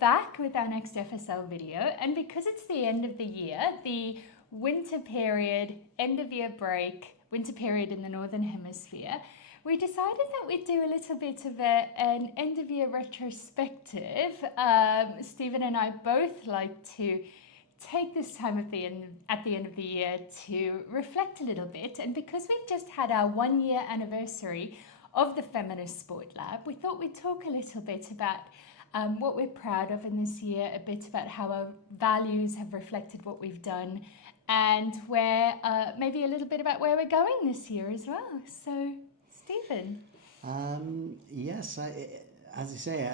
back with our next FSL video, and because it's the end of the year, the winter period, end of year break, winter period in the Northern Hemisphere, we decided that we'd do a little bit of an end of year retrospective. Stephen and I both like to take this time at the end of the year to reflect a little bit, and because we've just had our 1 year anniversary of the Feminist Sport Lab, we thought we'd talk a little bit about what we're proud of in this year, a bit about how our values have reflected what we've done, and where maybe a little bit about where we're going this year as well. So, Stephen. Yes, as you say,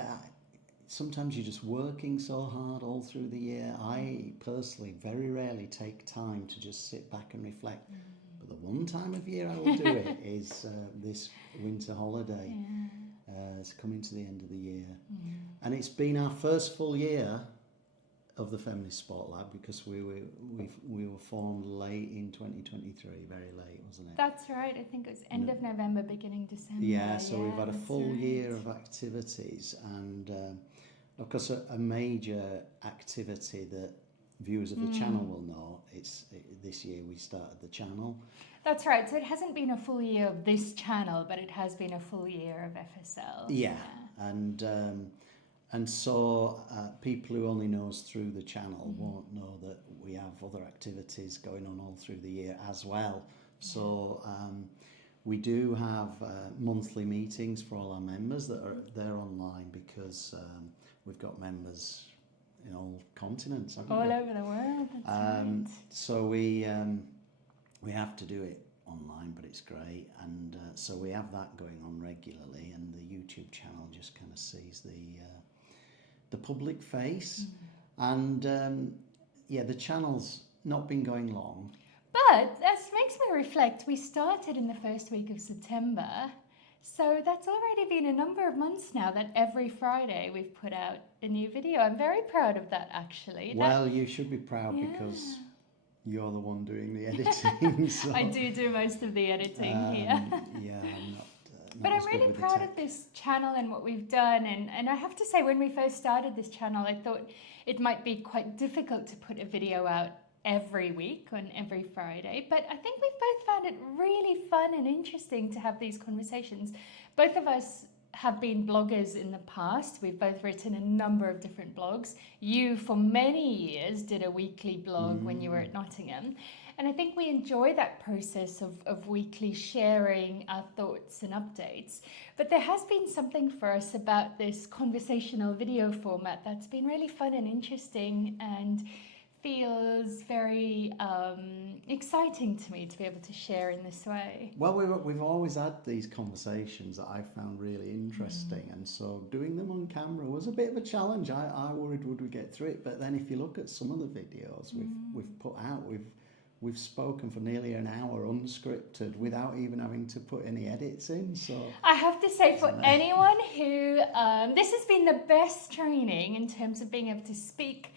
sometimes you're just working so hard all through the year. I personally very rarely take time to just sit back and reflect. But the one time of year I will do it is this winter holiday. It's coming to the end of the year. And it's been our first full year of the Feminist Sport Lab, because we were formed late in 2023, very late, wasn't it? That's right. I think it was end of November, beginning December. Yeah, so we've had a full year of activities, and of course a major activity that viewers of the channel will know, this year we started the channel. That's right. So it hasn't been a full year of this channel, but it has been a full year of FSL. Yeah. And so people who only know us through the channel won't know that we have other activities going on all through the year as well. So we do have monthly meetings for all our members they're online, because we've got members in all continents, haven't we? All over the world, that's right. So we have to do it online, but it's great, and so we have that going on regularly, and the YouTube channel just kind of sees the public face, and the channel's not been going long. But that makes me reflect. We started in the first week of September, so that's already been a number of months now that every Friday we've put out a new video. I'm very proud of that, actually. Well, you should be proud, because you're the one doing the editing. So, I do most of the editing here. Yeah, I'm not. But I'm really proud of this channel and what we've done, and I have to say, when we first started this channel, I thought it might be quite difficult to put a video out every week on every Friday, but I think we've both found it really fun and interesting to have these conversations. Both of us have been bloggers in the past. We've both written a number of different blogs. You, for many years, did a weekly blog when you were at Nottingham. And I think we enjoy that process of weekly sharing our thoughts and updates. But there has been something for us about this conversational video format that's been really fun and interesting, and feels very exciting to me to be able to share in this way. Well, we've always had these conversations that I found really interesting, and so doing them on camera was a bit of a challenge. I worried, would we get through it? But then if you look at some of the videos we've put out, we've spoken for nearly an hour unscripted without even having to put any edits in. So I have to say, for anyone who this has been the best training in terms of being able to speak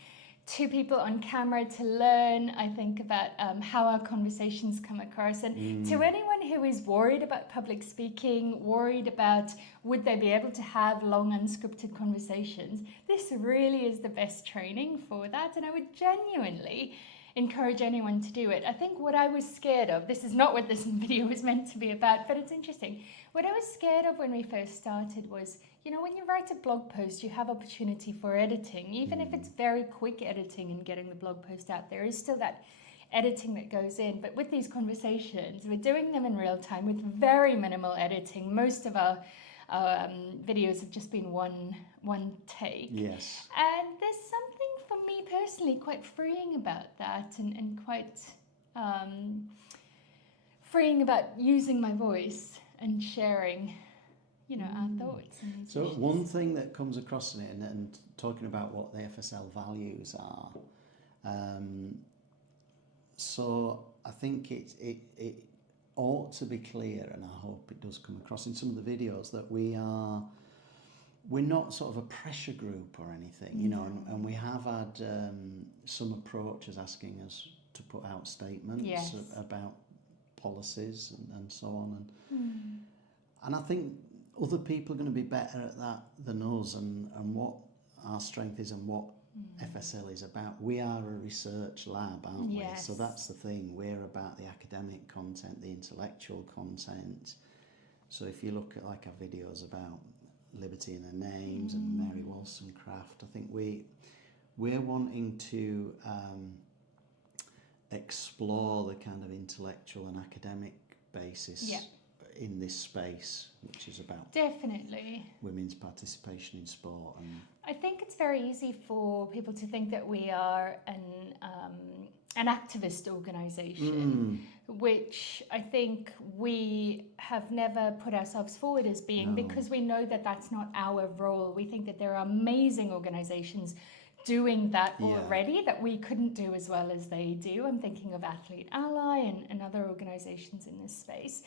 to people on camera, to learn, I think, about how our conversations come across. And to anyone who is worried about public speaking, worried about would they be able to have long unscripted conversations, this really is the best training for that. And I would genuinely encourage anyone to do it. I think what I was scared of, this is not what this video was meant to be about, but it's interesting. What I was scared of when we first started was, when you write a blog post, you have opportunity for editing. Even if it's very quick editing and getting the blog post out, there is still that editing that goes in. But with these conversations, we're doing them in real time with very minimal editing. Most of our videos have just been one take. Yes. And there's something for me personally quite freeing about that, and quite freeing about using my voice and sharing our thoughts. So one thing that comes across in it, and talking about what the FSL values are, so I think it ought to be clear, and I hope it does come across in some of the videos, that we're not sort of a pressure group or anything, and we have had some approaches asking us to put out statements about policies and so on, and I think other people are going to be better at that than us, and what our strength is and what FSL is about. We are a research lab, aren't we? Yes. So that's the thing. We're about the academic content, the intellectual content. So if you look at like our videos about Liberty in Her Names and Mary Wollstonecraft, I think we're wanting to explore the kind of intellectual and academic basis in this space, which is about Definitely. women's participation in sport. And I think it's very easy for people to think that we are an activist organisation, which I think we have never put ourselves forward as being, because we know that that's not our role. We think that there are amazing organisations doing that already that we couldn't do as well as they do. I'm thinking of Athlete Ally and other organisations in this space.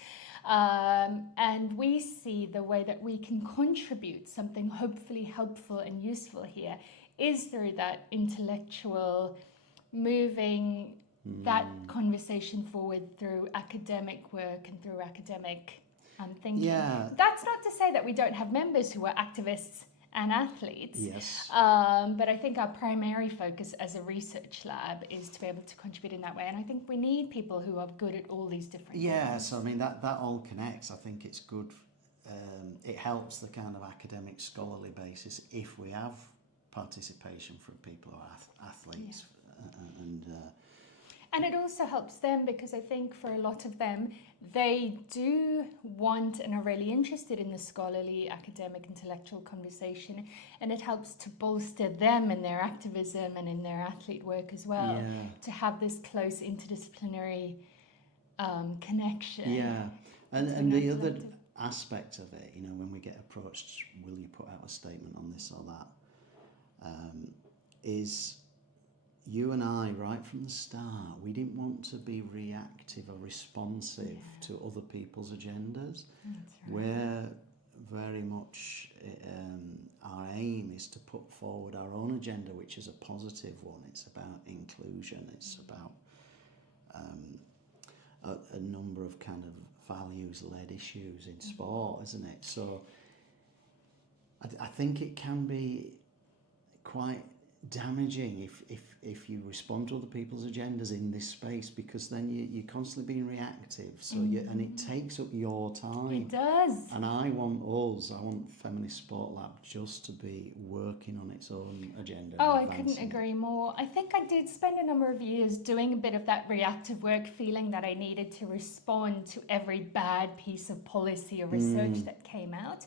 And we see the way that we can contribute something hopefully helpful and useful here is through that intellectual, moving that conversation forward through academic work and through academic thinking. Yeah. That's not to say that we don't have members who are activists and athletes. Yes. But I think our primary focus as a research lab is to be able to contribute in that way. And I think we need people who are good at all these different things. So I mean that all connects. I think it's good. It helps the kind of academic scholarly basis if we have participation from people who are athletes. And it also helps them because I think for a lot of them, they do want and are really interested in the scholarly, academic, intellectual conversation. And it helps to bolster them in their activism and in their athlete work as well, to have this close interdisciplinary connection. Yeah, and the other aspect of it, you know, when we get approached, will you put out a statement on this or that, is... You and I, right from the start, we didn't want to be reactive or responsive to other people's agendas. That's right. We're very much, our aim is to put forward our own agenda, which is a positive one. It's about inclusion. It's about a number of kind of values-led issues in sport, isn't it? So I think it can be quite damaging if you respond to other people's agendas in this space, because then you're constantly being reactive, so and it takes up your time. It does. And I want Feminist Sport Lab just to be working on its own agenda. Oh, I couldn't agree more. I think I did spend a number of years doing a bit of that reactive work, feeling that I needed to respond to every bad piece of policy or research that came out.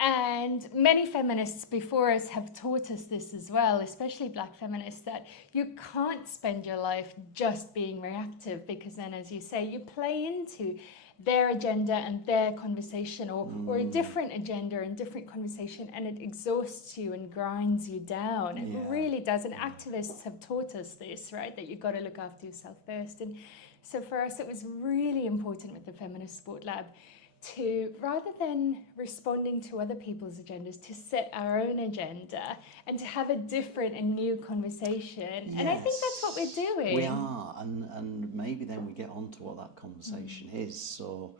And many feminists before us have taught us this as well, especially black feminists, that you can't spend your life just being reactive, because then, as you say, you play into their agenda and their conversation, or a different agenda and different conversation, and it exhausts you and grinds you down. It really does. And activists have taught us this, right? That you've got to look after yourself first. And so for us, it was really important with the Feminist Sport Lab to, rather than responding to other people's agendas, to set our own agenda and to have a different and new conversation. Yes. And I think that's what we're doing. We are, and maybe then we get on to what that conversation is. So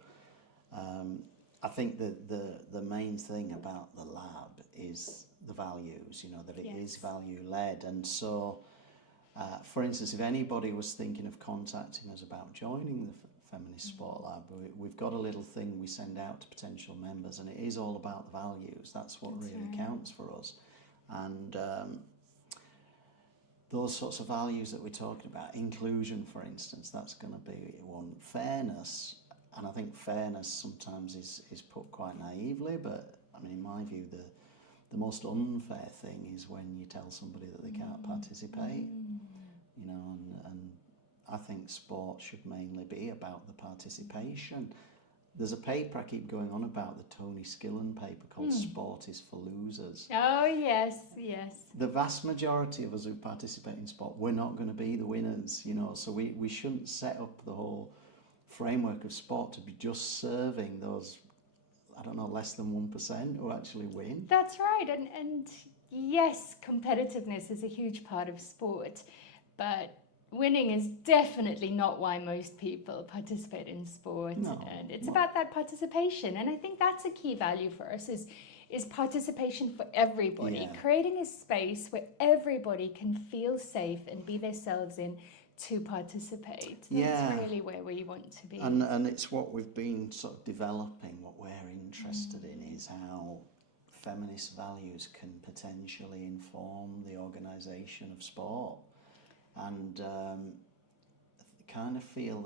I think that the main thing about the lab is the values, you know, that it is value-led. And so, for instance, if anybody was thinking of contacting us about joining the Feminist Sport Lab, we've got a little thing we send out to potential members, and it is all about the values. That's what really counts for us. And those sorts of values that we're talking about, inclusion, for instance, that's going to be one. Fairness, and I think fairness sometimes is put quite naively, but I mean, in my view, the most unfair thing is when you tell somebody that they can't participate, you know, and I think sport should mainly be about the participation. There's a paper I keep going on about, the Tony Skillen paper called Sport is for Losers. Oh, yes. The vast majority of us who participate in sport, we're not going to be the winners, you know, so we shouldn't set up the whole framework of sport to be just serving those, I don't know, less than 1% who actually win. That's right. And yes, competitiveness is a huge part of sport, but winning is definitely not why most people participate in sport. No. And it's about that participation. And I think that's a key value for us, is participation for everybody, Yeah. creating a space where everybody can feel safe and be themselves in to participate. That's really where we want to be. And it's what we've been sort of developing. What we're interested in is how feminist values can potentially inform the organisation of sport, and kind of feel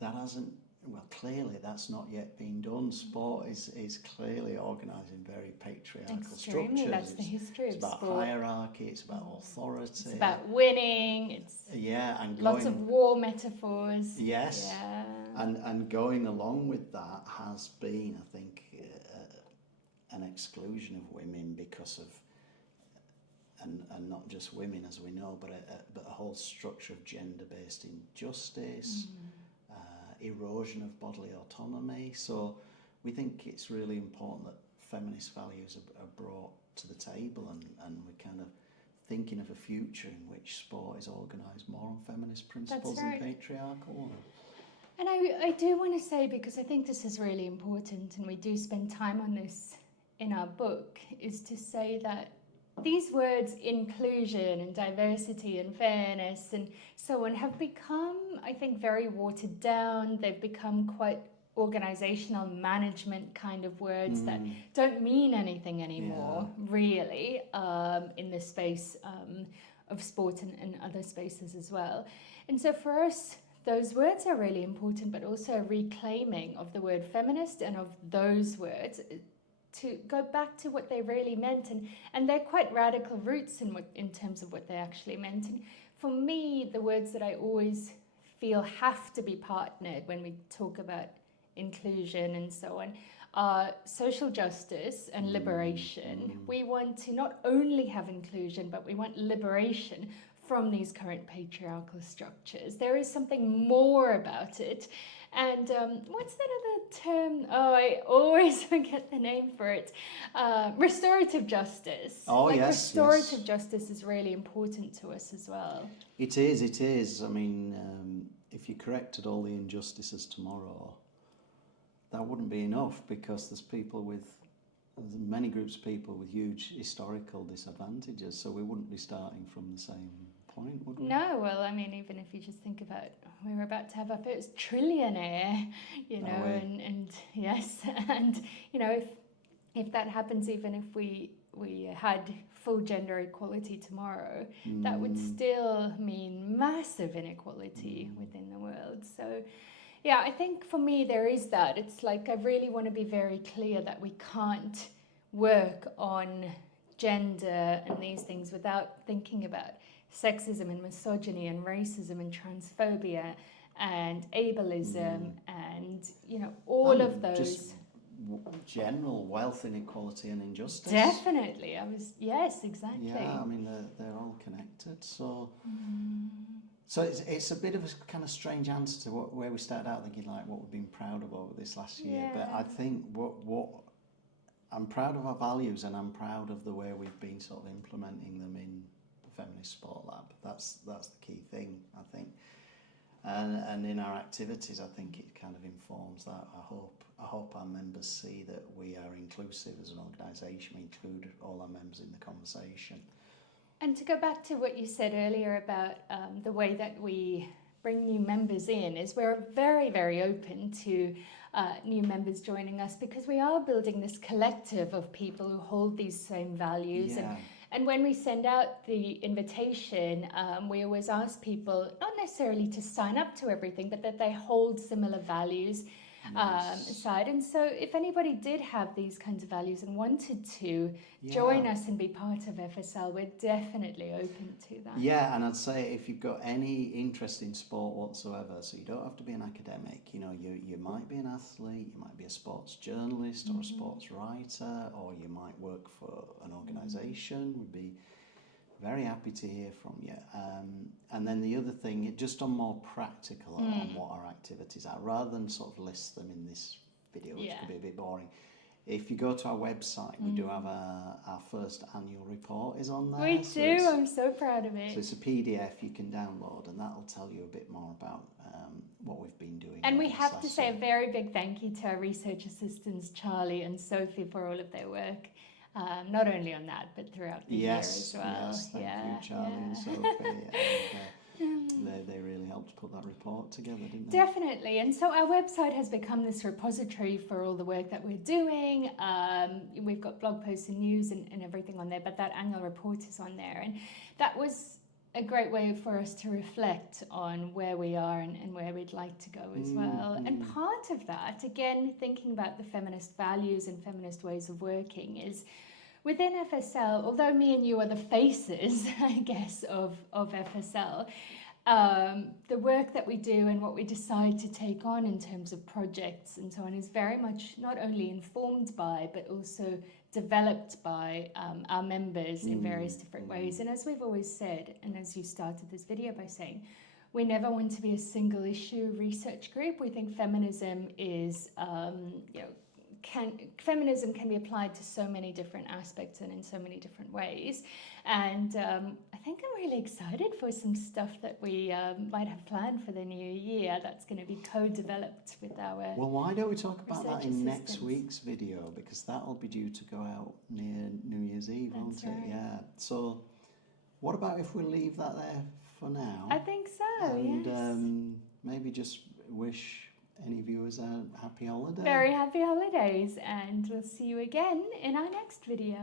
that hasn't. Well, clearly that's not yet been done. Sport is clearly organised in very patriarchal Extremely, structures. that's the history of It's about sport. hierarchy, it's about authority. It's about winning, it's and lots of war metaphors. Yes. Yeah. And going along with that has been, I think, an exclusion of women because of, and not just women as we know, but a whole structure of gender-based injustice, erosion of bodily autonomy. So we think it's really important that feminist values are brought to the table, and we're kind of thinking of a future in which sport is organised more on feminist principles than patriarchal. And I do want to say, because I think this is really important, and we do spend time on this in our book, is to say that these words, inclusion and diversity and fairness and so on, have become, I think, very watered down. They've become quite organizational management kind of words that don't mean anything anymore, really, in the space of sport and other spaces as well. And so for us, those words are really important, but also a reclaiming of the word feminist and of those words to go back to what they really meant, and they're quite radical roots in terms of what they actually meant. And for me, the words that I always feel have to be partnered when we talk about inclusion and so on are social justice and liberation. We want to not only have inclusion, but we want liberation from these current patriarchal structures. There is something more about it. And what's that other term? Oh, I always forget the name for it. Restorative justice. Oh, yes. Restorative justice is really important to us as well. It is. I mean, if you corrected all the injustices tomorrow, that wouldn't be enough, because there's many groups of people with huge historical disadvantages, so we wouldn't be starting from the same point, would we? No, well, I mean, even if you just think about, we're about to have our first trillionaire, you know, and yes, and, you know, if that happens, even if we had full gender equality tomorrow, that would still mean massive inequality within the world. So, yeah, I think for me there is that. It's like I really want to be very clear that we can't work on gender and these things without thinking about sexism and misogyny and racism and transphobia and ableism and, you know, all of those. Just general wealth inequality and injustice. Definitely. Yes, exactly. Yeah, I mean, they're all connected. So so it's a bit of a kind of strange answer to where we started out thinking, like, what we've been proud of over this last year. But I think what I'm proud of our values, and I'm proud of the way we've been sort of implementing them in the Feminist Sport Lab. That's the key thing, I think. And in our activities, I think it kind of informs that. I hope our members see that we are inclusive as an organisation. We include all our members in the conversation. And to go back to what you said earlier about the way that we bring new members in, is we're very, very open to new members joining us, because we are building this collective of people who hold these same values. And when we send out the invitation, we always ask people not necessarily to sign up to everything, but that they hold similar values aside. And so if anybody did have these kinds of values and wanted to join us and be part of FSL, we're definitely open to that. Yeah, and I'd say if you've got any interest in sport whatsoever, so you don't have to be an academic, you know, you might be an athlete, you might be a sports journalist or a sports writer, or you might work for an organisation. We'd be very happy to hear from you. And then the other thing, just on more practical on what our activities are, rather than sort of list them in this video, which could be a bit boring, if you go to our website, we do have our first annual report is on there. We so do. it's- I'm so proud of So it. it's a PDF you can download, and that'll tell you a bit more about what we've been doing. And we this have to last say a year. very big thank you to our research assistants, Charlie and Sophie, for all of their work. Not only on that, but throughout the year as well. Yes, thank you, Charlie and Sophie. And they really helped put that report together, didn't they? Definitely. And so our website has become this repository for all the work that we're doing. We've got blog posts and news and everything on there, but that annual report is on there. And that was a great way for us to reflect on where we are and where we'd like to go as well. And part of that, again, thinking about the feminist values and feminist ways of working, is within FSL, although me and you are the faces, I guess, of FSL, the work that we do and what we decide to take on in terms of projects and so on is very much not only informed by, but also developed by our members in various different ways. And as we've always said, and as you started this video by saying, we never want to be a single issue research group. We think feminism is, feminism can be applied to so many different aspects and in so many different ways. And I think I'm really excited for some stuff that we might have planned for the new year that's going to be co-developed with our Well, why don't we talk about that research in next assistants. week's video, because that'll be due to go out near New Year's Eve, won't That's it? right. Yeah. So what about if we leave that there for now? I think so, And yes. maybe just wish any viewers a happy holiday. Very happy holidays, and we'll see you again in our next video.